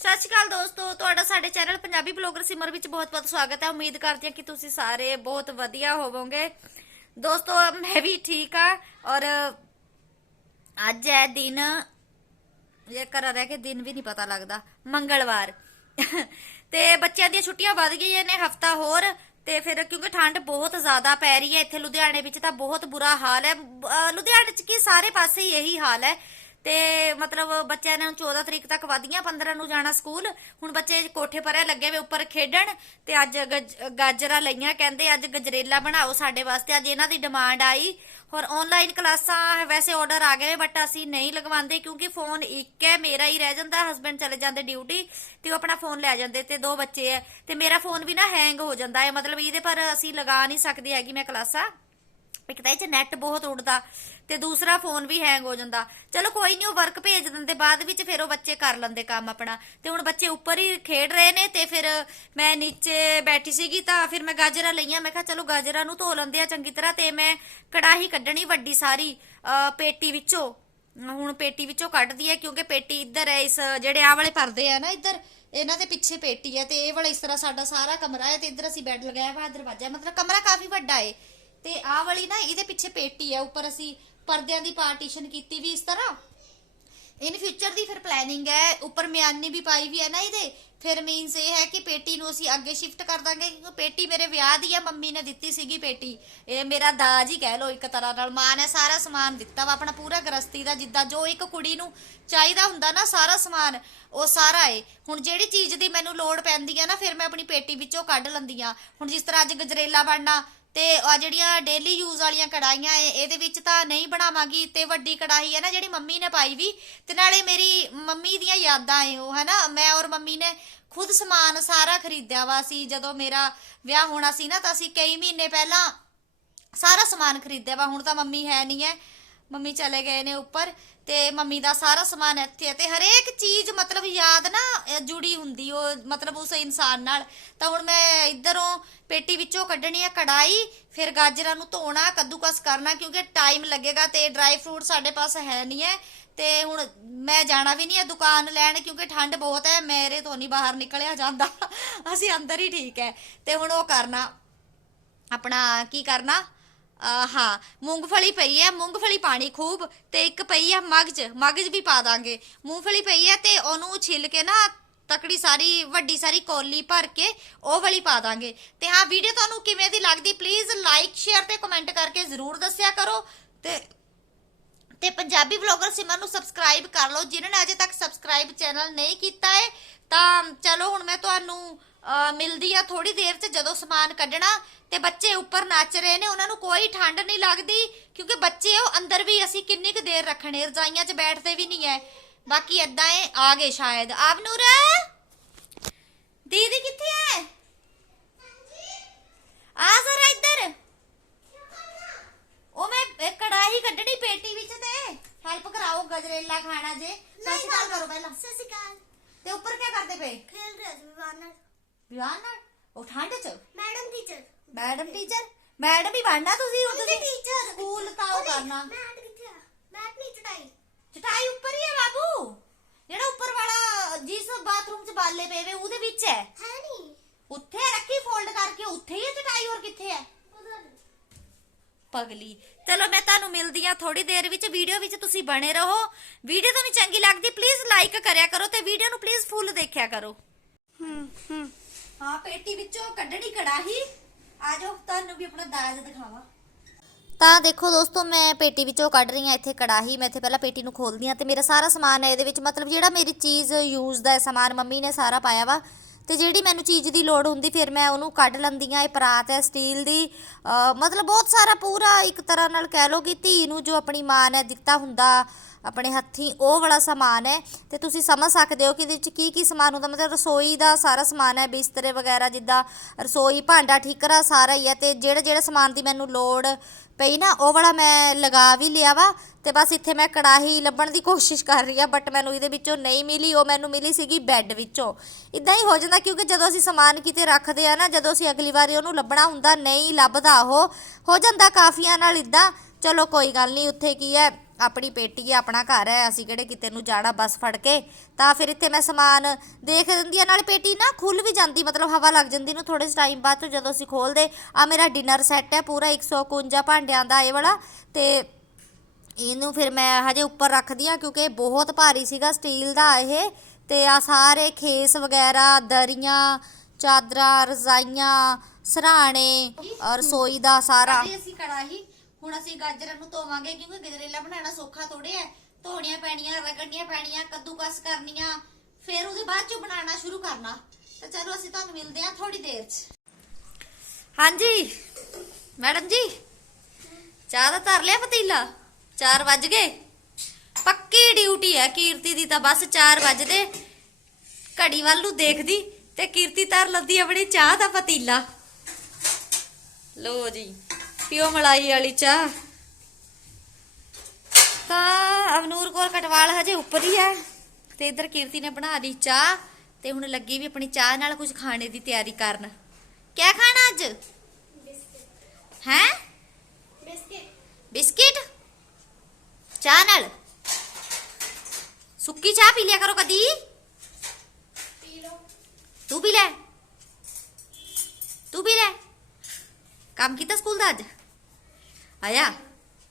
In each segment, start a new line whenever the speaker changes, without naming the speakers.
ਸਤਿ ਸ਼੍ਰੀ ਅਕਾਲ ਦੋਸਤੋ, ਤੁਹਾਡਾ ਸਾਡੇ ਚੈਨਲ ਪੰਜਾਬੀ ਬਲੌਗਰ ਸਿਮਰ ਵਿੱਚ ਬਹੁਤ-ਬਹੁਤ ਸਵਾਗਤ ਹੈ। ਉਮੀਦ ਕਰਦੀ ਹਾਂ ਕਿ ਤੁਸੀਂ ਸਾਰੇ ਬਹੁਤ ਵਧੀਆ ਹੋਵੋਗੇ। ਦੋਸਤੋ, ਮੈਂ ਵੀ ਠੀਕ ਆ ਔਰ ਅੱਜ ਹੈ ਦਿਨ, ਇਹ ਘਰ ਰਹਿ ਕੇ ਦਿਨ ਵੀ ਨਹੀਂ ਪਤਾ ਲੱਗਦਾ, ਮੰਗਲਵਾਰ। ਤੇ ਬੱਚਿਆਂ ਦੀਆਂ ਛੁੱਟੀਆਂ ਵੱਧ ਗਈਆਂ ਨੇ ਹਫਤਾ ਹੋਰ, ਤੇ ਫਿਰ ਕਿਉਂਕਿ ਠੰਡ ਬਹੁਤ ਜ਼ਿਆਦਾ ਪੈ ਰਹੀ ਹੈ ਇੱਥੇ ਲੁਧਿਆਣੇ ਵਿੱਚ ਤਾਂ ਬਹੁਤ ਬੁਰਾ ਹਾਲ ਹੈ। ਲੁਧਿਆਣੇ 'ਚ ਕੀ ਸਾਰੇ ਪਾਸੇ ਹੀ ਇਹੀ ਹਾਲ ਹੈ? ਤੇ ਮਤਲਬ ਬੱਚਿਆਂ ਨੇ 14 ਤਰੀਕ ਤੱਕ ਵਧੀਆਂ 15 ਨੂੰ ਜਾਣਾ ਸਕੂਲ। ਹੁਣ ਬੱਚੇ ਕੋਠੇ ਪਰੇ ਲੱਗੇ ਵੇ ਉੱਪਰ ਖੇਡਣ ਤੇ ਅੱਜ ਗਜ- ਗਾਜਰਾਂ ਲਈਆਂ, ਕਹਿੰਦੇ ਅੱਜ ਗਜਰੇਲਾ ਬਣਾਓ ਸਾਡੇ ਵਾਸਤੇ। ਅੱਜ ਇਹਨਾਂ ਦੀ ਡਿਮਾਂਡ ਆਈ। ਹੋਰ ਆਨਲਾਈਨ ਕਲਾਸਾਂ ਵੈਸੇ ਆਰਡਰ ਆ ਗਏ ਬਟ ਅਸੀਂ ਨਹੀਂ ਲਗਵਾਉਂਦੇ ਕਿਉਂਕਿ ਫੋਨ ਇੱਕ ਹੈ, ਮੇਰਾ ਹੀ ਰਹਿ ਜਾਂਦਾ ਹਸਬੰਡ ਚਲੇ ਜਾਂਦੇ ਡਿਊਟੀ ਤੇ ਉਹ ਆਪਣਾ ਫੋਨ ਲੈ ਜਾਂਦੇ ਤੇ ਦੋ ਬੱਚੇ ਹੈ ਤੇ ਮੇਰਾ ਫੋਨ ਵੀ ਨਾ ਹੈਂਗ ਹੋ ਜਾਂਦਾ ਹੈ। ਮਤਲਬ ਇਹਦੇ ਪਰ ਅਸੀਂ ਲਗਾ ਨਹੀਂ ਸਕਦੇ ਹੈਗੀ ਮੈਂ ਕਲਾਸਾਂ। ਇੱਕ ਤਾਂ ਇਹ ਚ ਨੈਟ ਬਹੁਤ ਉੱਡਦਾ ਤੇ ਦੂਸਰਾ ਫੋਨ ਵੀ ਹੈਂਗ ਹੋ ਜਾਂਦਾ। ਚਲੋ ਕੋਈ ਨਹੀਂ ਉਹ ਵਰਕ ਭੇਜ ਦਿੰਦੇ, ਬਾਅਦ ਵਿੱਚ ਫਿਰ ਉਹ ਬੱਚੇ ਕਰ ਲੈਂਦੇ ਕੰਮ ਆਪਣਾ। ਤੇ ਹੁਣ ਬੱਚੇ ਉੱਪਰ ਹੀ ਖੇਡ ਰਹੇ ਨੇ ਤੇ ਫਿਰ ਮੈਂ ਨੀਚੇ ਬੈਠੀ ਸੀਗੀ ਤਾਂ ਫਿਰ ਮੈਂ ਗਾਜਰਾਂ ਲਈਆਂ। ਮੈਂ ਕਿਹਾ ਚਲੋ ਗਾਜਰਾਂ ਨੂੰ ਧੋ ਲੈਂਦੇ ਆ ਚੰਗੀ ਤਰ੍ਹਾਂ ਤੇ ਮੈਂ ਕੜਾਹੀ ਕੱਢਣੀ ਵੱਡੀ ਸਾਰੀ, ਅਹ, ਪੇਟੀ ਵਿੱਚੋਂ। ਹੁਣ ਪੇਟੀ ਵਿੱਚੋਂ ਕੱਢਦੀ ਹੈ ਕਿਉਂਕਿ ਪੇਟੀ ਇੱਧਰ ਹੈ, ਇਸ ਜਿਹੜੇ ਆਹ ਵਾਲੇ ਪਰਦੇ ਆ ਨਾ ਇੱਧਰ, ਇਹਨਾਂ ਦੇ ਪਿੱਛੇ ਪੇਟੀ ਹੈ ਤੇ ਇਹ ਵਾਲਾ ਇਸ ਤਰ੍ਹਾਂ ਸਾਡਾ ਸਾਰਾ ਕਮਰਾ ਹੈ ਤੇ ਇੱਧਰ ਅਸੀਂ ਬੈੱਡ ਲਗਾਇਆ ਵਾ ਦਰਵਾਜ਼ਾ। ਹੈ। ਮਤਲਬ ਕਮਰਾ ਕਾਫੀ ਵੱਡਾ ਹੈ ਤੇ ਆਹ ਵਾਲੀ ਨਾ ਇਹਦੇ ਪਿੱਛੇ ਪੇਟੀ ਹੈ ਉੱਪਰ ਅਸੀਂ ਪਰਦਿਆਂ ਦੀ ਪਾਰਟੀਸ਼ਨ ਕੀਤੀ ਵੀ ਇਸ ਤਰ੍ਹਾਂ। ਇਨ ਫਿਊਚਰ ਦੀ ਫਿਰ ਪਲੈਨਿੰਗ ਹੈ, ਉੱਪਰ ਮਿਆਨੀ ਵੀ ਪਾਈ ਵੀ ਹੈ ਨਾ ਇਹਦੇ ਫਿਰ ਮੀਨਸ ਇਹ ਹੈ ਕਿ ਪੇਟੀ ਨੂੰ ਅਸੀਂ ਅੱਗੇ ਸ਼ਿਫਟ ਕਰ ਦਾਂਗੇ, ਕਿਉਂਕਿ ਪੇਟੀ ਮੇਰੇ ਵਿਆਹ ਦੀ ਹੈ ਮੰਮੀ ਨੇ ਦਿੱਤੀ ਸੀਗੀ ਪੇਟੀ। ਇਹ ਮੇਰਾ ਦਾਜ ਹੀ ਕਹਿ ਲੋ ਇੱਕ ਤਰ੍ਹਾਂ ਨਾਲ, ਮਾਂ ਨੇ ਸਾਰਾ ਸਮਾਨ ਦਿੱਤਾ ਵਾ, ਆਪਣਾ ਪੂਰਾ ਗ੍ਰਸਤੀ ਦਾ, ਜਿੱਦਾਂ ਜੋ ਇੱਕ ਕੁੜੀ ਨੂੰ ਚਾਹੀਦਾ ਹੁੰਦਾ ਨਾ, ਸਾਰਾ ਸਮਾਨ, ਉਹ ਸਾਰਾ ਏ। ਹੁਣ ਜਿਹੜੀ ਚੀਜ਼ ਦੀ ਮੈਨੂੰ ਲੋੜ ਪੈਂਦੀ ਹੈ ਨਾ, ਫਿਰ ਮੈਂ ਆਪਣੀ ਪੇਟੀ ਵਿੱਚੋਂ ਕੱਢ ਲੈਂਦੀ ਆ। ਹੁਣ ਜਿਸ ਤਰ੍ਹਾਂ ਅੱਜ ਗਜਰੇਲਾ ਬਣਨਾ, ਤੇ ਆ ਜਿਹੜੀਆਂ ਡੇਲੀ ਯੂਜ਼ ਵਾਲੀਆਂ ਕੜਾਈਆਂ ਏ, ਇਹਦੇ ਵਿੱਚ ਤਾਂ ਨਹੀਂ ਬਣਾਵਾਂਗੀ, ਤੇ ਵੱਡੀ ਕੜਾਈ ਹੈ ਨਾ ਜਿਹੜੀ ਮੰਮੀ ਨੇ ਪਾਈ ਵੀ, ਤੇ ਨਾਲੇ ਮੇਰੀ ਮੰਮੀ ਦੀਆਂ ਯਾਦਾਂ ਏ, ਉਹ ਹੈ ਨਾ ਮੈਂ ਔਰ ਮੰਮੀ ਨੇ ਖੁਦ ਸਮਾਨ ਸਾਰਾ ਖਰੀਦਿਆ ਵਾ ਸੀ, ਜਦੋਂ ਮੇਰਾ ਵਿਆਹ ਹੋਣਾ ਸੀ ਨਾ, ਤਾਂ ਅਸੀਂ ਕਈ ਮਹੀਨੇ ਪਹਿਲਾਂ ਸਾਰਾ ਸਮਾਨ ਖਰੀਦਿਆ ਵਾ। ਹੁਣ ਤਾਂ ਮੰਮੀ ਹੈ ਨਹੀਂ ਹੈ ਮੰਮੀ ਚਲੇ ਗਏ ਨੇ ਉੱਪਰ ਤੇ ਮੰਮੀ ਦਾ ਸਾਰਾ ਸਮਾਨ ਇੱਥੇ ਹੈ ਤੇ ਹਰੇਕ ਚੀਜ਼ ਮਤਲਬ ਯਾਦ ਨਾ ਜੁੜੀ ਹੁੰਦੀ, ਉਹ ਮਤਲਬ ਉਸ ਇਨਸਾਨ ਨਾਲ। ਤਾਂ ਹੁਣ ਮੈਂ ਇਧਰੋਂ ਪੇਟੀ ਵਿੱਚੋਂ ਕੱਢਣੀ ਹੈ ਕੜਾਈ, ਫਿਰ ਗਾਜਰਾਂ ਨੂੰ ਧੋਣਾ, ਕੱਦੂਕਸ ਕਰਨਾ, ਕਿਉਂਕਿ ਟਾਈਮ ਲੱਗੇਗਾ ਤੇ ਡਰਾਈ ਫਰੂਟ ਸਾਡੇ ਪਾਸ ਹੈ ਨਹੀਂ ਹੈ ਤੇ ਹੁਣ ਮੈਂ ਜਾਣਾ ਵੀ ਨਹੀਂ ਹੈ ਦੁਕਾਨ ਲੈਣ ਕਿਉਂਕਿ ਠੰਡ ਬਹੁਤ ਹੈ, ਮੇਰੇ ਤੋਂ ਨਹੀਂ ਬਾਹਰ ਨਿਕਲਿਆ ਜਾਂਦਾ। ਅਸੀਂ ਅੰਦਰ ਹੀ ਠੀਕ ਹੈ। ਤੇ ਹੁਣ ਉਹ ਕਰਨਾ, ਆਪਣਾ ਕੀ ਕਰਨਾ? ਹਾਂ, ਮੂੰਗਫਲੀ ਪਈ ਹੈ, ਮੂੰਗਫਲੀ ਪਾਣੀ ਖੂਬ ਤੇ ਇੱਕ ਪਈ ਹੈ ਮਗਜ ਮਗਜ ਵੀ ਪਾ ਦਾਂਗੇ। ਮੂੰਗਫਲੀ ਪਈ ਹੈ ਤੇ ਉਹਨੂੰ ਛਿੱਲ ਕੇ ਨਾ ਤਕੜੀ ਸਾਰੀ, ਵੱਡੀ ਸਾਰੀ ਕੋਲੀ ਭਰ ਕੇ ਉਹ ਵਾਲੀ ਪਾ ਦਾਂਗੇ। ਤੇ ਹਾਂ ਵੀਡੀਓ ਤੁਹਾਨੂੰ ਕਿਵੇਂ ਦੀ ਲੱਗਦੀ? ਪਲੀਜ਼ ਲਾਈਕ ਸ਼ੇਅਰ ਤੇ ਕਮੈਂਟ ਕਰਕੇ ਜ਼ਰੂਰ ਦੱਸਿਆ ਕਰੋ। ਤੇ ਤੇ ਪੰਜਾਬੀ ਵਲੌਗਰ ਸਿਮਰ ਨੂੰ ਸਬਸਕ੍ਰਾਈਬ ਕਰ ਲਓ। ਜਿਨ੍ਹਾਂ ਨੇ ਅਜੇ ਤੱਕ ਸਬਸਕ੍ਰਾਈਬ ਚੈਨਲ ਨਹੀਂ ਕੀਤਾ ਹੈ ਤਾਂ ਚਲੋ ਹੁਣ ਮੈਂ ਤੁਹਾਨੂੰ ਮਿਲਦੀ ਆ ਥੋੜੀ ਦੇਰ 'ਚ ਜਦੋਂ ਸਮਾਨ ਕੱਢਣਾ। ਤੇ ਬੱਚੇ ਉੱਪਰ ਨੱਚ ਰਹੇ ਨੇ, ਉਹਨਾਂ ਨੂੰ ਕੋਈ ਠੰਡ ਨਹੀਂ ਲੱਗਦੀ, ਕਿਉਂਕਿ ਬੱਚੇ ਉਹ ਅੰਦਰ ਵੀ ਅਸੀਂ ਕਿੰਨੀ ਕੁ ਦੇਰ ਰੱਖਣੇ, ਰਜ਼ਾਈਆਂ 'ਚ ਬੈਠਦੇ ਵੀ ਨਹੀਂ ਐ। ਬਾਕੀ ਏਦਾਂ ਏ, ਆ ਗਏ ਸ਼ਾਇਦ। ਆਵਨੂਰ ਦੀਦੀ ਕਿੱਥੇ ਐ? ਆ ਜ਼ਰਾ ਇੱਧਰ। ਉਹ ਮੈਂ ਇਹ ਕੜਾਹੀ ਕੱਢਣੀ ਪੇਟੀ ਵਿੱਚ ਤੇ। ਹੈਲਪ ਕਰਾਓ ਗਜਰੇਲਾ ਖਾਣਾ ਜੇ। ਸਤਿ ਸ਼੍ਰੀ ਅਕਾਲ ਕਰੋ ਪਹਿਲਾਂ।
ਸਤਿ ਸ਼੍ਰੀ ਅਕਾਲ।
ਤੇ ਉੱਪਰ ਕੀ ਕਰਦੇ ਪਏ?
ਖੇਲ ਰਹੇ ਸੀ
ਨਾਲ। ਉਹ ਠੰਡ ਚ?
Madam teacher
madam teacher madam ਹੀ ਬਣਨਾ ਤੁਸੀਂ ਹੁਣ ਤੁਸੀਂ।
ਟੀਚਰ
ਸਕੂਲ ਤਾਂ ਉਹ ਕਰਨਾ
ਮੈਟ ਕਿੱਥੇ ਆ ਮੈਟ ਨਹੀਂ ਚਟਾਈ
ਚਟਾਈ ਉੱਪਰ ਹੀ ਹੈ ਬਾਬੂ ਜਿਹੜਾ ਉੱਪਰ ਵਾਲਾ ਜਿਸ ਬਾਥਰੂਮ ਚ ਬਾਲੇ ਪਏ ਵੇ ਉਹਦੇ ਵਿੱਚ ਹੈ
ਹੈ ਨਹੀਂ
ਉੱਥੇ ਰੱਖੀ ਫੋਲਡ ਕਰਕੇ ਉੱਥੇ ਹੀ ਹੈ ਚਟਾਈ ਹੋਰ ਕਿੱਥੇ ਹੈ
ਉਧਰ
ਪਗਲੀ ਚਲੋ ਮੈਂ ਤੁਹਾਨੂੰ ਮਿਲਦੀ ਆ ਥੋੜੀ ਦੇਰ ਵਿੱਚ। ਵੀਡੀਓ ਵਿੱਚ ਤੁਸੀਂ ਬਣੇ ਰਹੋ। ਵੀਡੀਓ ਤੁਹਾਨੂੰ ਚੰਗੀ ਲੱਗਦੀ ਪਲੀਜ਼ ਲਾਈਕ ਕਰਿਆ ਕਰੋ ਤੇ ਵੀਡੀਓ ਨੂੰ ਪਲੀਜ਼ ਫੁੱਲ ਦੇਖਿਆ ਕਰੋ।
ਹੂੰ ਹੂੰ।
ਹਾਂ ਪੇਟੀ ਵਿੱਚੋਂ ਕੱਢਣੀ ਕੜਾਹੀ। ਆ ਜਾਓ ਤੁਹਾਨੂੰ ਵੀ ਆਪਣਾ ਦਾਜ ਦਿਖਾਵਾਂ। ਤਾਂ ਦੇਖੋ ਦੋਸਤੋ ਮੈਂ ਪੇਟੀ ਵਿੱਚੋਂ ਕੱਢ ਰਹੀ ਹਾਂ ਇੱਥੇ ਕੜਾਹੀ। ਮੈਂ ਇੱਥੇ ਪਹਿਲਾਂ ਪੇਟੀ ਨੂੰ ਖੋਲਦੀ ਹਾਂ ਤੇ ਮੇਰਾ ਸਾਰਾ ਸਮਾਨ ਹੈ ਇਹਦੇ ਵਿੱਚ। ਮਤਲਬ ਜਿਹੜਾ ਮੇਰੀ ਚੀਜ਼ ਯੂਜ਼ ਦਾ ਹੈ ਸਮਾਨ ਮੰਮੀ ਨੇ ਸਾਰਾ ਪਾਇਆ ਵਾ। ਤੇ ਜਿਹੜੀ ਮੈਨੂੰ ਚੀਜ਼ ਦੀ ਲੋੜ ਹੁੰਦੀ, ਫਿਰ ਮੈਂ ਉਹਨੂੰ ਕੱਢ ਲੈਂਦੀ ਹਾਂ, ਇਹ ਪਰਾਤ ਹੈ ਸਟੀਲ ਦੀ। ਮਤਲਬ ਬਹੁਤ ਸਾਰਾ ਪੂਰਾ ਇੱਕ ਤਰ੍ਹਾਂ ਨਾਲ ਕਹਿ ਲਓ ਕਿ ਧੀ ਨੂੰ ਜੋ ਆਪਣੀ ਮਾਂ ਨੇ ਦਿੱਤਾ ਹੁੰਦਾ ਆਪਣੇ ਹੱਥੀਂ, ਉਹ ਵਾਲਾ ਸਮਾਨ ਹੈ। ਤੇ ਤੁਸੀਂ ਸਮਝ ਸਕਦੇ ਹੋ ਕਿ ਇਹਦੇ ਵਿੱਚ ਕੀ ਕੀ ਸਮਾਨ ਹੁੰਦਾ। ਮਤਲਬ ਰਸੋਈ ਦਾ ਸਾਰਾ ਸਮਾਨ ਹੈ, ਬਿਸਤਰੇ ਵਗੈਰਾ ਜਿੱਦਾਂ ਰਸੋਈ, ਭਾਂਡਾ, ਠੀਕਰਾ ਸਾਰਾ ਹੀ ਹੈ। ਤੇ ਜਿਹੜੇ ਜਿਹੜੇ ਸਮਾਨ ਦੀ ਮੈਨੂੰ ਲੋੜ ਪਈ ਨਾ, ਉਹ ਵਾਲਾ ਮੈਂ ਲਗਾ ਵੀ ਲਿਆ ਵਾ। ਤੇ ਬਸ ਇੱਥੇ ਮੈਂ ਕੜਾਹੀ ਲੱਭਣ ਦੀ ਕੋਸ਼ਿਸ਼ ਕਰ ਰਹੀ ਆ ਬਟ ਮੈਨੂੰ ਇਹਦੇ ਵਿੱਚੋਂ ਨਹੀਂ ਮਿਲੀ। ਉਹ ਮੈਨੂੰ ਮਿਲੀ ਸੀਗੀ ਬੈੱਡ ਵਿੱਚੋਂ। ਇਦਾਂ ਹੀ ਹੋ ਜਾਂਦਾ ਕਿਉਂਕਿ ਜਦੋਂ ਅਸੀਂ ਸਮਾਨ ਕਿਤੇ ਰੱਖਦੇ ਆ ਨਾ, ਜਦੋਂ ਅਸੀਂ ਅਗਲੀ ਵਾਰੀ ਉਹਨੂੰ ਲੱਭਣਾ ਹੁੰਦਾ, ਨਹੀਂ ਲੱਭਦਾ ਉਹ, ਹੋ ਜਾਂਦਾ ਕਾਫੀਆਂ ਨਾਲ ਇਦਾਂ ਚਲੋ ਕੋਈ ਗੱਲ ਨਹੀਂ, ਉੱਥੇ ਕੀ ਹੈ? ਆਪਣੀ ਪੇਟੀ ਹੈ ਆਪਣਾ ਘਰ ਹੈ ਅਸੀਂ ਕਿਹੜੇ ਕਿਤੇ ਨੂੰ ਜਾਣਾ ਬੱਸ ਫੜ ਕੇ, ਤਾਂ ਫਿਰ ਇੱਥੇ ਮੈਂ ਸਮਾਨ ਦੇਖ ਦਿੰਦੀ ਆ, ਨਾਲੇ ਪੇਟੀ ਨਾ ਖੁੱਲ ਵੀ ਜਾਂਦੀ, ਮਤਲਬ ਹਵਾ ਲੱਗ ਜਾਂਦੀ ਨੂੰ ਥੋੜੇ ਟਾਈਮ ਬਾਅਦ ਤੋਂ ਜਦੋਂ ਅਸੀਂ ਖੋਲਦੇ ਆ ਮੇਰਾ ਡਿਨਰ ਸੈੱਟ ਹੈ ਪੂਰਾ 151 ਭਾਂਡਿਆਂ ਦਾ ਇਹ ਵਾਲਾ, ਤੇ ਇਹਨੂੰ ਫਿਰ ਮੈਂ ਹਜੇ ਉੱਪਰ ਰੱਖਦੀ ਆ, ਕਿਉਂਕਿ ਇਹ ਬਹੁਤ ਭਾਰੀ ਸੀਗਾ ਸਟੀਲ ਦਾ ਇਹ, ਤੇ ਆ ਸਾਰੇ ਖੇਸ ਵਗੈਰਾ, ਦਰੀਆਂ, ਚਾਦਰਾਂ, ਰਜ਼ਾਈਆਂ, ਸਰਾਣੇ ਔਰ ਰਸੋਈ ਦਾ ਸਾਰਾ। ਅਸੀਂ ਕੜਾਹੀ ਹੁਣ ਅਸੀਂ ਗਾਜਰਾਂ ਨੂੰ ਧੋਵਾਂਗੇ ਕਿਉਂਕਿ ਗਜਰੇਲਾ ਬਣਾਉਣਾ ਸੌਖਾ ਥੋੜੇ ਹੈ। ਧੋਣੀਆਂ ਪੈਣੀਆਂ, ਰਗੜਨੀਆਂ ਪੈਣੀਆਂ, ਕੱਦੂਕਸ ਕਰਨੀਆਂ, ਫਿਰ ਉਹਦੇ ਬਾਅਦ ਚ ਬਣਾਉਣਾ ਸ਼ੁਰੂ ਕਰਨਾ। ਤਾਂ ਚਲੋ ਅਸੀਂ ਤੁਹਾਨੂੰ ਮਿਲਦੇ ਹਾਂ ਥੋੜੀ ਦੇਰ ਚ। ਹਾਂਜੀ, ਮੈਡਮ ਜੀ, ਚਾਹ ਦਾ ਧਰ ਲਿਆ ਪਤੀਲਾ 4 ਵੱਜ ਗਏ। ਪੱਕੀ ਡਿਊਟੀ ਹੈ ਕੀਰਤੀ ਦੀ ਤਾਂ ਬਸ 4 ਵਜਦੇ। ਘੜੀ ਵੱਲ ਨੂੰ ਦੇਖਦੀ ਤੇ ਕੀਰਤੀ ਧਰ ਲੱਦੀ ਆਪਣੀ ਚਾਹ ਦਾ ਪਤੀਲਾ। ਲੋ ਜੀ। ਪਿਓ ਮਲਾਈ ਵਾਲੀ ਚਾਹ ਤਾਂ ਅਵਨੂਰ ਕੌਰ ਕਟਵਾਲ ਹਜੇ ਉੱਪਰ ਹੀ ਹੈ ਤੇ ਇਧਰ ਕੀਰਤੀ ਨੇ ਬਣਾ ਲਈ ਚਾਹ ਤੇ ਹੁਣ ਲੱਗੀ ਵੀ ਆਪਣੀ ਚਾਹ ਨਾਲ ਕੁਝ ਖਾਣੇ ਦੀ ਤਿਆਰੀ ਕਰਨ ਕਿਆ ਖਾਣਾ ਅੱਜ ਹੈ
ਬਿਸਕਿਟ
ਬਿਸਕਿਟ ਚਾਹ ਨਾਲ ਸੁੱਕੀ ਚਾਹ ਪੀ ਲਿਆ ਕਰੋ ਕਦੀ
ਪੀ ਲਓ
ਤੂੰ ਪੀ ਲੈ ਤੂੰ ਪੀ ਲੈ ਕੰਮ ਕੀਤਾ ਸਕੂਲ ਦਾ ਅੱਜ ਆਇਆ?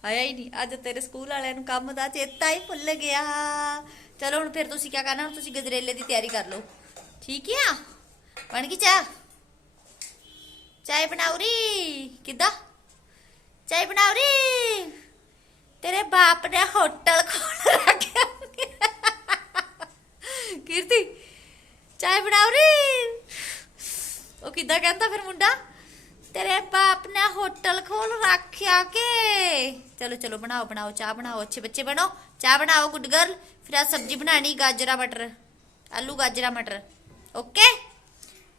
ਆਇਆ ਹੀ ਨਹੀਂ। ਅੱਜ ਤੇਰੇ ਸਕੂਲ ਵਾਲਿਆਂ ਨੂੰ ਕੰਮ ਦਾ ਚੇਤਾ ਹੀ ਭੁੱਲ ਗਿਆ। ਚਲੋ, ਹੁਣ ਫਿਰ ਤੁਸੀਂ ਕੀ ਕਰਨਾ? ਹੁਣ ਤੁਸੀਂ ਗਜਰੇਲੇ ਦੀ ਤਿਆਰੀ ਕਰ ਲਓ। ਠੀਕ ਆ? ਬਣ ਗਈ ਚਾਹ? ਚਾਹ ਬਣਾਉ ਰੀ। ਕਿੱਦਾਂ? ਚਾਹ ਬਣਾਉ ਰੀ। ਤੇਰੇ ਬਾਪ ਨੇ ਹੋਟਲ ਖੋਲ ਰੱਖਿਆ ਕੀਰਤੀ, ਚਾਹ ਬਣਾਉ ਰੀ। ਉਹ ਕਿੱਦਾਂ ਕਹਿੰਦਾ ਫਿਰ ਮੁੰਡਾ? ਤੇਰੇ ਬਾਪ ਨੇ ਹੋਟਲ ਖੋਲ ਰੱਖਿਆ ਕੇ? ਚਲੋ ਚਲੋ, ਬਣਾਓ ਬਣਾਓ, ਚਾਹ ਬਣਾਓ, ਅੱਛੇ ਬੱਚੇ ਬਣੋ। ਚਾਹ ਬਣਾਓ ਗੁੱਡ ਗਰਲ ਫਿਰ ਆ ਸਬਜ਼ੀ ਬਣਾਣੀ ਗਾਜਰਾ, ਮਟਰ। ਆਲੂ, ਗਾਜਰਾ, ਮਟਰ। ਓਕੇ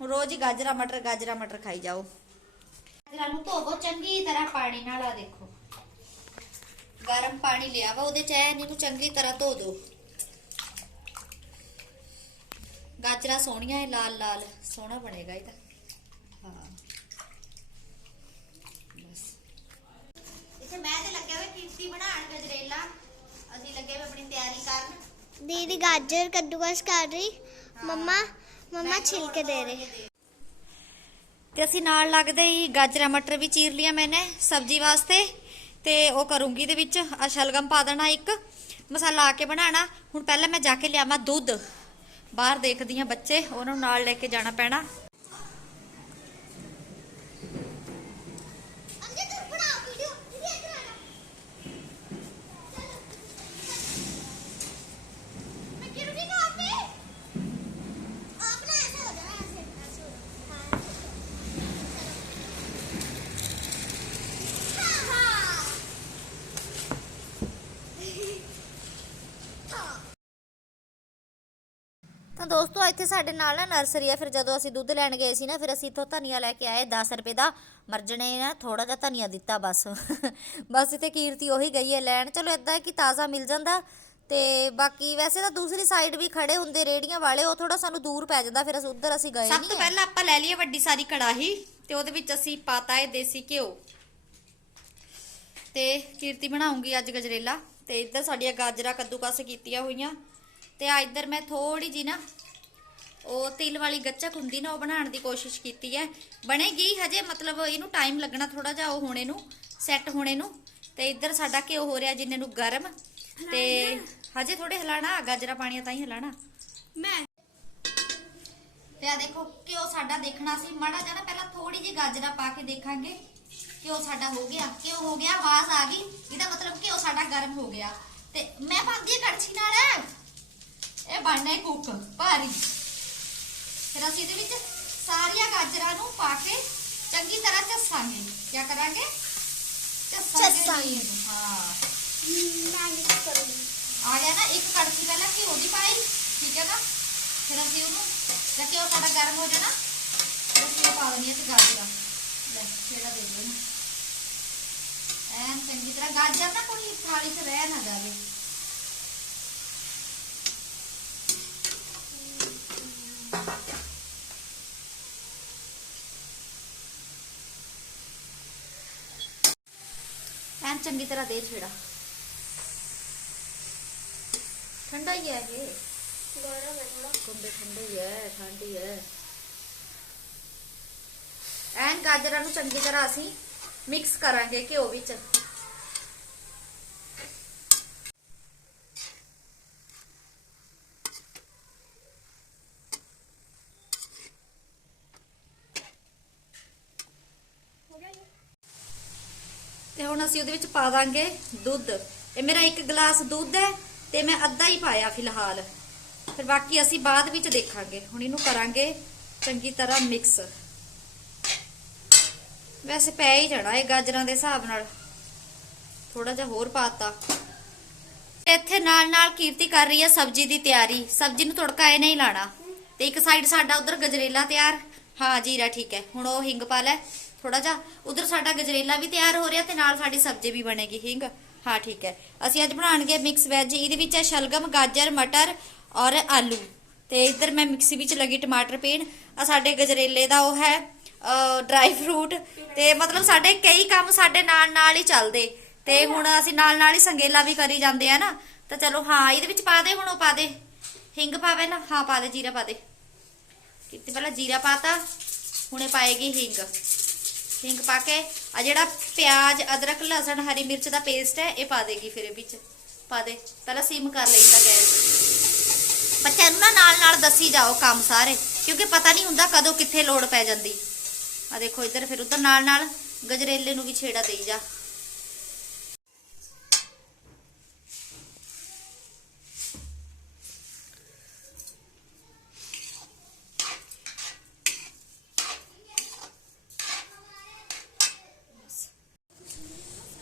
ਰੋਜ਼ ਹੀ ਗਾਜਰਾ, ਮਟਰ ਗਾਜਰਾ, ਮਟਰ ਖਾਈ ਜਾਓ। ਗਾਜਰਾਂ ਨੂੰ ਧੋਵੋ, ਚੰਗੀ ਤਰ੍ਹਾਂ ਪਾਣੀ ਨਾਲ ਆ ਦੇਖੋ। ਗਰਮ ਪਾਣੀ ਲਿਆ ਵਾ, ਉਹਦੇ ਚ ਐ ਇਹਨੂੰ ਚੰਗੀ ਤਰ੍ਹਾਂ ਧੋ ਦਿਓ ਗਾਜਰਾਂ ਸੋਹਣੀਆਂ ਲਾਲ ਲਾਲ। ਸੋਹਣਾ ਬਣੇਗਾ ਇਹ ਤਾਂ। ਹਾਂ। ਇੱਥੇ ਮੈਂ ਤੇ ਲੱਗਿਆ ਹੋਇਆ ਕੀਰਤੀ ਬਣਾਉਣ ਗਜਰੇਲਾ। ਅਸੀਂ ਲੱਗੇ ਹੋਏ ਆਪਣੀ ਤਿਆਰੀ ਕਰਨ।
ਦੀਦੀ ਗਾਜਰ ਕੱਦੂਕਸ ਕਰ ਰਹੀ। ਮੰਮਾ ਮੰਮਾ ਛਿਲਕੇ ਦੇ ਰਹੇ।
ਤੇ ਅਸੀਂ ਨਾਲ ਲੱਗਦੇ ਹੀ ਗਾਜਰਾਂ ਮਟਰ ਵੀ ਚੀਰ ਲਿਆ ਮੈਨੇ ਸਬਜ਼ੀ ਵਾਸਤੇ। ਤੇ ਉਹ ਕਰੂੰਗੀ ਦੇ ਵਿੱਚ। ਆ ਸ਼ਲਗਮ ਪਾ ਦੇਣਾ ਇੱਕ। ਮਸਾਲਾ ਆ ਕੇ ਬਣਾਣਾ ਹੁਣ ਪਹਿਲਾਂ ਮੈਂ ਜਾ ਕੇ ਲਿਆਵਾਂ ਦੁੱਧ। ਬਾਹਰ ਦੇਖਦੀ ਆ ਬੱਚੇ ਉਹਨਾਂ ਨੂੰ ਨਾਲ ਲੈ ਕੇ ਜਾਣਾ ਪੈਣਾ।
ਤਾਂ
ਦੋਸਤੋ ਇੱਥੇ ਸਾਡੇ ਨਾਲ ਨਾ ਨਰਸਰੀ ਹੈ ਫਿਰ ਜਦੋਂ ਅਸੀਂ ਦੁੱਧ ਲੈਣ ਗਏ ਸੀ ਨਾ ਫਿਰ ਅਸੀਂ ਇੱਥੋਂ ਧਨੀਆ ਲੈ ਕੇ ਆਏ 10 ਰੁਪਏ ਦਾ। ਮਰਜਣੇ ਨਾ ਥੋੜਾ ਜਿਹਾ ਧਨੀਆ ਦਿੱਤਾ ਬਸ। ਬਸ ਇੱਥੇ ਕੀਰਤੀ ਉਹੀ ਗਈ ਹੈ ਲੈਣ। ਚਲੋ ਇਦਾਂ ਹੈ ਕਿ ਤਾਜ਼ਾ ਮਿਲ ਜਾਂਦਾ। ਤੇ ਬਾਕੀ ਵੈਸੇ ਤਾਂ ਦੂਸਰੀ ਸਾਈਡ ਵੀ ਖੜੇ ਹੁੰਦੇ ਰੇੜੀਆਂ ਵਾਲੇ ਉਹ ਥੋੜਾ ਸਾਨੂੰ ਦੂਰ ਪੈ ਜਾਂਦਾ। ਫਿਰ ਅਸੀਂ ਉੱਧਰ ਅਸੀਂ ਗਏ ਨਹੀਂ ਸਭ ਤੋਂ ਪਹਿਲਾਂ ਆਪਾਂ ਲੈ ਲਈਏ ਵੱਡੀ ਸਾਰੀ ਕੜਾਹੀ ਤੇ ਉਹਦੇ ਵਿੱਚ ਅਸੀਂ ਪਾਤਾ ਹੈ ਦੇਸੀ ਘਿਓ। ਤੇ ਕੀਰਤੀ ਬਣਾਉਂਗੀ ਅੱਜ ਗਜਰੇਲਾ। ਤੇ ਇੱਧਰ ਸਾਡੀਆਂ ਗਾਜਰਾਂ ਕੱਦੂਕਸ ਕੀਤੀਆਂ ਹੋਈਆਂ। ਤੇ ਆ ਇੱਧਰ ਮੈਂ ਥੋੜੀ ਜੀ ਨਾ ਉਹ ਤਿਲ ਵਾਲੀ ਗੱਚਕ ਹੁੰਦੀ ਨਾ ਉਹ ਬਣਾਉਣ ਦੀ ਕੋਸ਼ਿਸ਼ ਕੀਤੀ ਹੈ। ਬਣੇਗੀ ਹਜੇ ਮਤਲਬ ਇਹਨੂੰ ਟਾਈਮ ਲੱਗਣਾ ਥੋੜਾ ਜਿਹਾ ਉਹ ਹੋਣੇ ਨੂੰ ਸੈੱਟ ਹੋਣੇ ਨੂੰ। ਤੇ ਇੱਧਰ ਸਾਡਾ ਘਿਓ ਹੋ ਰਿਹਾ ਜਿੰਨੇ ਨੂੰ ਗਰਮ। ਤੇ ਹਜੇ ਥੋੜੇ ਹਿਲਾਣਾ ਗਾਜਰਾਂ ਪਾਣੀਆਂ ਤਾਂ ਹੀ ਹਿਲਾਣਾ।
मैं
ਤੇ ਆ ਦੇਖੋ ਘਿਓ ਸਾਡਾ ਦੇਖਣਾ ਸੀ। ਮਾੜਾ ਜਿਹਾ ਨਾ ਪਹਿਲਾਂ ਥੋੜੀ ਜਿਹੀ ਗਾਜਰਾਂ ਪਾ ਕੇ ਦੇਖਾਂਗੇ। ਘਿਓ ਸਾਡਾ ਹੋ ਗਿਆ। ਘਿਓ ਹੋ ਗਿਆ ਆਵਾਜ਼ ਆ ਗਈ। ਇਹਦਾ ਮਤਲਬ ਘਿਓ ਸਾਡਾ ਗਰਮ ਹੋ ਗਿਆ। ਤੇ ਮੈਂ ਪਾਉਂਦੀ ਹਾਂ ਕੜਛੀ ਨਾਲ। ਇਹ ਬਣਨਾ ਹੈ ਕੁੱਕ ਭਾਰੀ। ਫਿਰ ਅਸੀਂ ਇਹਦੇ ਵਿੱਚ ਸਾਰੀਆਂ ਗਾਜਰਾਂ ਨੂੰ ਪਾ ਕੇ ਚੰਗੀ ਤਰ੍ਹਾਂ ਚੱਸਾਂਗੇ। ਕੀ ਕਰਾਂਗੇ? ਚੱਸਾਂਗੇ ਹਾਂ। ਮੈਂ ਮਿਕਸ ਕਰੂੰਗੀ। ਘਿਓ ਦੀ ਪਾਈ ਠੀਕ ਹੈ ਨਾ? ਫਿਰ ਅਸੀਂ ਉਹਨੂੰ ਘਿਓ ਸਾਡਾ ਗਰਮ ਹੋ ਜਾਣਾ ਪਾ ਦੇਣੀ ਗਾਜਰਾਂ। ਚੰਗੀ ਤਰ੍ਹਾਂ ਗਾਜਰ ਨਾ ਕੋਈ ਥਾਲੀ 'ਚ ਰਹਿ ਨਾ ਜਾਵੇ। चंगी तरह दे छेड़ा
ठंडा ही है
ठंड ही है। एन गाजर चंगी तरह असि मिक्स करा घ्यो ਅਸੀਂ ਉਹਦੇ ਵਿੱਚ ਪਾ ਦਾਂਗੇ ਦੁੱਧ। ਇਹ ਮੇਰਾ ਇੱਕ ਗਲਾਸ ਦੁੱਧ ਹੈ ਤੇ ਮੈਂ ਅੱਧਾ ਹੀ ਪਾਇਆ ਫਿਲਹਾਲ। ਫਿਰ ਬਾਕੀ ਅਸੀਂ ਬਾਅਦ ਵਿੱਚ ਦੇਖਾਂਗੇ। ਹੁਣ ਇਹਨੂੰ ਕਰਾਂਗੇ ਚੰਗੀ ਤਰ੍ਹਾਂ ਮਿਕਸ। ਵੈਸੇ ਪੈ ਹੀ ਜਾਣਾ ਇਹ ਗਾਜਰਾਂ ਦੇ ਹਿਸਾਬ ਨਾਲ। ਥੋੜਾ ਜਿਹਾ ਹੋਰ ਪਾਤਾ। ਇੱਥੇ ਨਾਲ ਨਾਲ ਕੀਰਤੀ ਕਰ ਰਹੀ ਹੈ ਸਬਜ਼ੀ ਦੀ ਤਿਆਰੀ। ਸਬਜ਼ੀ ਨੂੰ ਤੜਕਾ ਇਹ ਨਹੀਂ ਲਾਣਾ। ਤੇ ਇੱਕ ਸਾਈਡ ਸਾਡਾ ਉਧਰ ਗਜਰੇਲਾ ਤਿਆਰ। ਹਾਂ, ਜੀਰਾ ਠੀਕ ਹੈ। ਹੁਣ ਉਹ ਹਿੰਗ ਪਾ ਲੈ। ਥੋੜਾ ਜਿਹਾ, ਉਧਰ ਸਾਡਾ ਗਜਰੇਲਾ ਵੀ ਤਿਆਰ ਹੋ ਰਿਹਾ ਤੇ ਨਾਲ ਸਾਡੀ ਸਬਜ਼ੀ ਵੀ ਬਣੇਗੀ, ਹਿੰਗ? ਹਾਂ, ਠੀਕ ਹੈ। ਅਸੀਂ ਅੱਜ ਬਣਾਉਣਗੇ ਮਿਕਸ ਵੈਜ ਇਹਦੇ ਵਿੱਚ ਹੈ ਸ਼ਲਗਮ, ਗਾਜਰ, ਮਟਰ ਔਰ ਆਲੂ। ਤੇ ਇੱਧਰ ਮੈਂ ਮਿਕਸੀ ਵਿੱਚ ਲੱਗੀ ਟਮਾਟਰ ਪੀਣ। ਆ ਸਾਡੇ ਗਜਰੇਲੇ ਦਾ ਉਹ ਹੈ ਡਰਾਈ ਫਰੂਟ ਤੇ ਮਤਲਬ ਸਾਡੇ ਕਈ ਕੰਮ ਸਾਡੇ ਨਾਲ ਨਾਲ ਹੀ ਚੱਲਦੇ। ਤੇ ਹੁਣ ਅਸੀਂ ਨਾਲ ਨਾਲ ਹੀ ਸੰਗੇਲਾ ਵੀ ਕਰੀ ਜਾਂਦੇ ਆ ਨਾ। ਤਾਂ ਚਲੋ, ਹਾਂ, ਇਹਦੇ ਵਿੱਚ ਪਾ ਦੇ ਹੁਣ ਉਹ ਪਾ ਦੇ। ਹਿੰਗ ਪਾਵੇ ਨਾ? ਹਾਂ, ਪਾ ਦੇ, ਜੀਰਾ ਪਾ ਦੇ। ਕਿਤੇ ਪਹਿਲਾਂ ਜੀਰਾ ਪਾਤਾ ਹੁਣੇ ਪਾਏਗੀ ਹਿੰਗ। ਹਿੰਗ ਪਾ ਕੇ, ਆ ਜਿਹੜਾ ਪਿਆਜ਼, ਅਦਰਕ, ਲਸਣ, ਹਰੀ ਮਿਰਚ ਦਾ ਪੇਸਟ ਹੈ, ਇਹ ਪਾ ਦੇਗੀ ਫਿਰ ਇਹ ਵਿੱਚ। ਪਾ ਦੇ। ਪਹਿਲਾਂ ਸਿਮ ਕਰ ਲਈਦਾ ਗੈਸ। ਬੱਚਿਆਂ ਨੂੰ ਨਾ ਨਾਲ ਨਾਲ ਦੱਸੀ ਜਾਓ ਕੰਮ ਸਾਰੇ, ਕਿਉਂਕਿ ਪਤਾ ਨਹੀਂ ਹੁੰਦਾ ਕਦੋਂ ਕਿੱਥੇ ਲੋੜ ਪੈ ਜਾਂਦੀ। ਆ ਦੇਖੋ ਇੱਧਰ ਫਿਰ ਉਧਰ ਨਾਲ ਨਾਲ ਗਜਰੇਲੇ ਨੂੰ ਵੀ ਛੇੜਾ ਦੇਈ ਜਾ।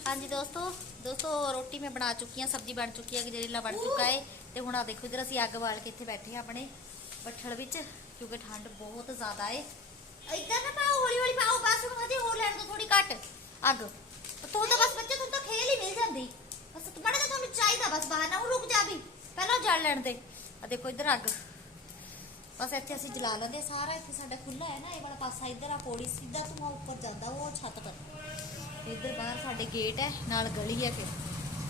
ਹਾਂਜੀ ਦੋਸਤੋ ਦੋਸਤੋ ਰੋਟੀ ਮੈਂ ਬਣਾ ਚੁੱਕੀ ਹਾਂ, ਸਬਜ਼ੀ ਬਣ ਚੁੱਕੀ ਹੈ, ਗਜਰੇਲਾ ਬਣ ਚੁੱਕਾ ਹੈ। ਤੇ ਹੁਣ ਆ ਦੇਖੋ, ਇਧਰ ਅਸੀਂ ਅੱਗ ਬਾਲ ਕੇ ਇੱਥੇ ਬੈਠੇ ਹਾਂ ਆਪਣੇ ਬੱਠਲ ਵਿੱਚ, ਕਿਉਂਕਿ ਠੰਡ ਬਹੁਤ ਜ਼ਿਆਦਾ ਹੈ। ਇਧਰ ਨਾ ਪਾਓ, ਹੌਲੀ ਹੌਲੀ ਪਾਓ, ਬਸ ਹੁਣ ਹਜੇ ਹੋਰ ਲੈਣ ਦੋ ਥੋੜੀ ਘੱਟ। ਅੱਗ। ਤੂੰ ਤਾਂ ਬਸ ਬੱਚੇ, ਤੂੰ ਤਾਂ ਖੇਲ ਹੀ ਮਿਲ ਜਾਂਦੀ। ਬਸ ਤੂੰ ਬੜਾ ਤੁਹਾਨੂੰ ਚਾਹੀਦਾ, ਬਸ ਬਾਹਰ ਨਾ ਉਹ ਰੁਕ ਜਾ ਵੀ। ਪਹਿਲਾਂ ਜਲ ਲੈਣ ਦੇ। ਆ ਦੇਖੋ ਇਧਰ ਅੱਗ। ਬਸ ਇੱਥੇ ਅਸੀਂ ਜਲਾ ਲੈਂਦੇ ਸਾਰਾ, ਇੱਥੇ ਸਾਡਾ ਖੁੱਲਾ ਹੈ ਨਾ, ਇਹ ਵਾਲਾ ਪਾਸਾ ਇੱਧਰ ਆ, ਪੌੜੀ ਸਿੱਧਾ ਧੂੰਆਂ ਉੱਪਰ ਜਾਂਦਾ, ਉਹ ਛੱਤ ਪਰ। ਇੱਧਰ ਬਾਹਰ ਸਾਡੇ ਗੇਟ ਹੈ ਨਾਲ ਗਲੀ ਹੈ ਫਿਰ।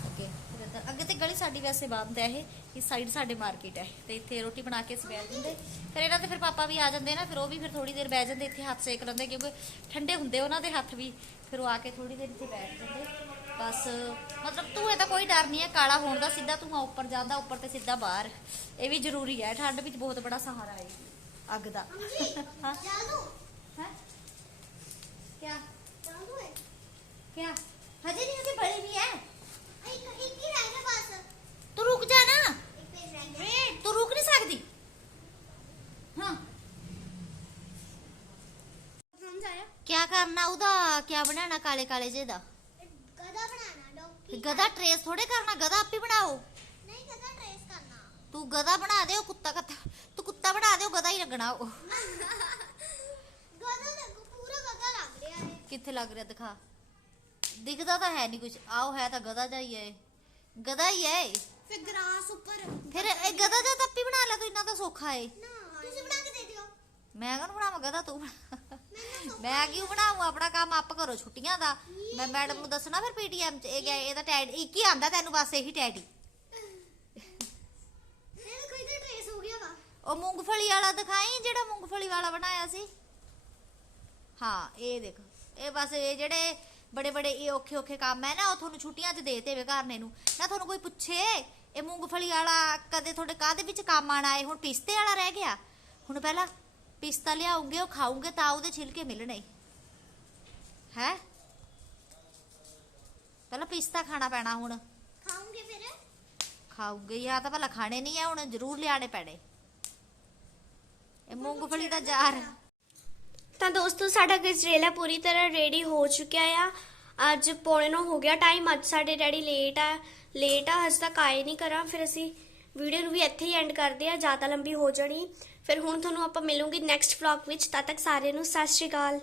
ਅੱਗੇ ਫਿਰ ਇੱਧਰ ਅੱਗੇ ਤੇ ਗਲੀ ਸਾਡੀ ਵੈਸੇ ਬੰਦ ਹੈ ਇਹ ਇਸ ਸਾਈਡ ਸਾਡੇ ਮਾਰਕੀਟ ਹੈ। ਤੇ ਇੱਥੇ ਰੋਟੀ ਬਣਾ ਕੇ ਅਸੀਂ ਬੈਠ ਜਾਂਦੇ। ਫਿਰ ਇਹਨਾਂ ਦੇ ਫਿਰ ਪਾਪਾ ਵੀ ਆ ਜਾਂਦੇ ਨਾ ਫਿਰ ਉਹ ਵੀ ਫਿਰ ਥੋੜੀ ਦੇਰ ਬਹਿ ਜਾਂਦੇ ਇੱਥੇ ਹੱਥ ਸੇਕ ਲੈਂਦੇ ਕਿਉਂਕਿ ਠੰਡੇ ਹੁੰਦੇ ਉਹਨਾਂ ਦੇ ਹੱਥ ਵੀ। ਫਿਰ ਉਹ ਆ ਕੇ ਥੋੜੀ ਦੇਰ ਇੱਥੇ ਬੈਠ ਜਾਂਦੇ। ਬਸ ਮਤਲਬ ਧੂਏ ਦਾ ਕੋਈ ਡਰ ਨਹੀਂ ਹੈ ਕਾਲਾ ਹੋਣ ਦਾ ਸਿੱਧਾ ਧੂਆਂ ਉੱਪਰ ਜਾਂਦਾ ਉੱਪਰ ਤੇ ਸਿੱਧਾ ਬਾਹਰ। ਇਹ ਵੀ ਜ਼ਰੂਰੀ ਹੈ ਠੰਡ ਵਿੱਚ ਬਹੁਤ ਬੜਾ ਸਹਾਰਾ ਹੈ ਅੱਗ ਦਾ। ਹਾਂ।
ਜਾਦੂ।
ਹੈ? ਕਿਆ?
ਜਾਦੂ ਹੈ।
क्या? हजे नहीं हजे बड़ी भी है? तू रुक जा ना। तू रुक नहीं सकती। हाँ। क्या करना उदा क्या बनाना काले काले जे
गधा बनाना
गधा ट्रेस थोड़े करना गधा आप ही बनाओ।
नहीं गधा ट्रेस करना।
तू गधा बना दे कुत्ता का तू कुत्ता बना दे गधा ही लगना
गधा पूरा गधा लग रहा है।
किथे लग रहा दिखा। ਦਿਖਦਾ ਤਾਂ ਹੈ ਨਹੀਂ ਕੁਝ ਆਓ ਹੈ ਤਾਂ ਗਧਾ ਜਾਈ ਹੈ ਗਧਾ ਹੀ ਹੈ
ਫਿਰ ਗਰਾਸ ਉੱਪਰ।
ਫਿਰ ਇਹ ਗਧਾ ਦਾ ਤੱਪੀ ਬਣਾ ਲੈ ਤੂੰ ਇੰਨਾ ਤਾਂ ਸੌਖਾ
ਏ। ਤੁਸੀਂ ਬਣਾ ਕੇ ਦੇ ਦਿਓ।
ਮੈਂ ਕਹਨੂੰ ਬਣਾਵਾਂ ਗਧਾ? ਤੂੰ ਮੈਂ ਕਿਉਂ ਬਣਾਉਂ ਆਪਣਾ ਕੰਮ ਆਪ ਕਰੋ ਛੁੱਟੀਆਂ ਦਾ। ਮੈਂ ਮੈਡਮ ਨੂੰ ਦੱਸਣਾ ਫਿਰ ਪੀਟੀਐਮ ਚ। ਇਹ ਗਿਆ ਇਹਦਾ ਟੈਡ ਇੱਕ ਹੀ ਆਂਦਾ ਤੈਨੂੰ ਬਸ ਇਹੀ ਟੈਡੀ ਉਹ ਮੂੰਗਫਲੀ ਵਾਲਾ ਦਿਖਾਈ ਜਿਹੜਾ ਮੂੰਗਫਲੀ ਵਾਲਾ ਬਣਾਇਆ ਸੀ? ਹਾਂ ਇਹ ਦੇਖ। ਇਹ ਬਸ ਇਹ ਜਿਹੜੇ ਬੜੇ ਬੜੇ ਇਹ ਔਖੇ ਔਖੇ ਕੰਮ ਹੈ ਨਾ ਉਹ ਤੁਹਾਨੂੰ ਛੁੱਟੀਆਂ 'ਚ ਦੇਤੇ ਵੇ ਘਰਨੇ ਨੂੰ ਨਾ। ਤੁਹਾਨੂੰ ਕੋਈ ਪੁੱਛੇ ਇਹ ਮੂੰਗਫਲੀ ਵਾਲਾ ਕਦੇ ਤੁਹਾਡੇ ਕਾਹਦੇ ਵਿੱਚ ਕੰਮ ਆਣਾ ਹੈ ਹੁਣ ਪਿਸਤੇ ਵਾਲਾ ਰਹਿ ਗਿਆ। ਹੁਣ ਪਹਿਲਾਂ ਪਿਸਤਾ ਲਿਆਉਂਗੇ ਉਹ ਖਾਉਂਗੇ ਤਾਂ ਉਹਦੇ ਛਿਲਕੇ ਮਿਲਣੇ। ਹੈ? ਪਹਿਲਾਂ ਪਿਸਤਾ ਖਾਣਾ ਪੈਣਾ ਹੁਣ।
ਖਾਉਂਗੇ ਫਿਰ?
ਖਾਊਗੇ ਜਾਂ ਤਾਂ ਭਲਾ ਖਾਣੇ ਨਹੀਂ ਆ ਹੁਣ ਜ਼ਰੂਰ ਲਿਆਣੇ ਪੈਣੇ। ਇਹ ਮੂੰਗਫਲੀ ਦਾ ਜਾਰ
ਤਾਂ ਦੋਸਤੋ, ਸਾਡਾ ਗਜਰੇਲਾ ਪੂਰੀ ਤਰ੍ਹਾਂ ਰੈਡੀ ਹੋ ਚੁੱਕਿਆ ਆ। ਅੱਜ ਪੌਣੇ ਨੂੰ ਹੋ ਗਿਆ ਟਾਈਮ ਅੱਜ ਸਾਡੇ ਡੈਡੀ ਲੇਟ ਆ ਲੇਟ ਆ, ਹਜੇ ਤੱਕ ਆਏ ਨਹੀਂ ਕਰਾਂ ਫਿਰ ਅਸੀਂ ਵੀਡੀਓ ਨੂੰ ਵੀ ਇੱਥੇ ਹੀ ਐਂਡ ਕਰਦੇ ਆ, ਜ਼ਿਆਦਾ ਲੰਬੀ ਹੋ ਜਾਣੀ। ਫਿਰ ਹੁਣ ਤੁਹਾਨੂੰ ਆਪਾਂ ਮਿਲੂਗੀ ਨੈਕਸਟ ਵਲੌਗ ਵਿੱਚ। ਤਦ ਤੱਕ ਸਾਰਿਆਂ ਨੂੰ ਸਤਿ ਸ਼੍ਰੀ ਅਕਾਲ।